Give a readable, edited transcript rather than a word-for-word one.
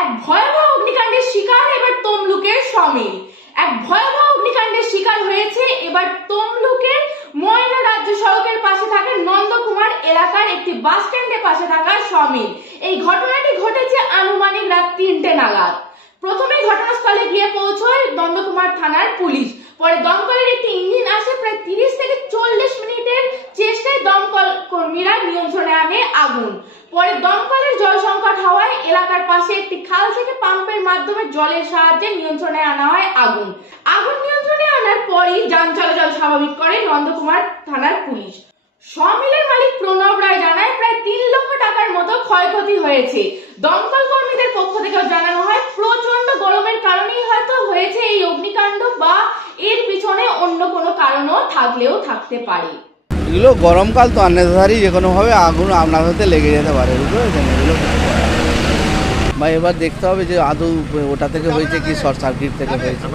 এক ভয়াবহ অগ্নিকাণ্ডের শিকার এবার তমলুকের সমিল। এক ভয়াবহ অগ্নিকাণ্ডের শিকার হয়েছে এবার তমলুকের ময়না রাজ্য সড়কের পাশে থাকা নন্দকুমার এলাকার একটি বাস স্ট্যান্ডের পাশে থাকা সমিল। এই ঘটনাটি ঘটেছে আনুমানিক রাত 3টে নাগাদ। প্রথমে ঘটনাস্থলে গিয়ে পৌঁছয় নন্দকুমার থানার পুলিশ। পরে দমকলের একটি ইঞ্জিন আসে। প্রায় 30 থেকে 40 মিনিটের চেষ্টায় দমকল কর্মীরা নিয়ন্ত্রণে আনে আগুন। পরে দমকলের জল সংকট হওয়ায় এলাকার পাশে একটি খাল থেকে পাম্পের মাধ্যমে জলের সাহায্যে নিয়ন্ত্রণে আনা হয় আগুন। আগুন নিয়ন্ত্রণে আনার পরই যান চলাচল স্বাভাবিক করে নন্দকুমার থানার পুলিশ। সমিলের মালিক প্রণব রায় জানায় প্রায় 3 লক্ষ টাকার মতো ক্ষয়ক্ষতি হয়েছে। দমকল কর্মীদের পক্ষ থেকেও জানানো হয় প্রচন্ড গরমের কারণেই হয়তো হয়েছে এই অগ্নিকাণ্ড, বা এর পিছনে অন্য কোনো কারণও থাকলেও থাকতে পারে। এগুলো গরমকাল তো আননেসেসারি যে কোনোভাবে আগুন আপনার হাতে লেগে যেতে পারে, বুঝতে পেরেছেন? এগুলো বা এবার দেখতে হবে যে আদৌ ওটা থেকে হয়েছে কি শর্ট সার্কিট থেকে হয়েছে।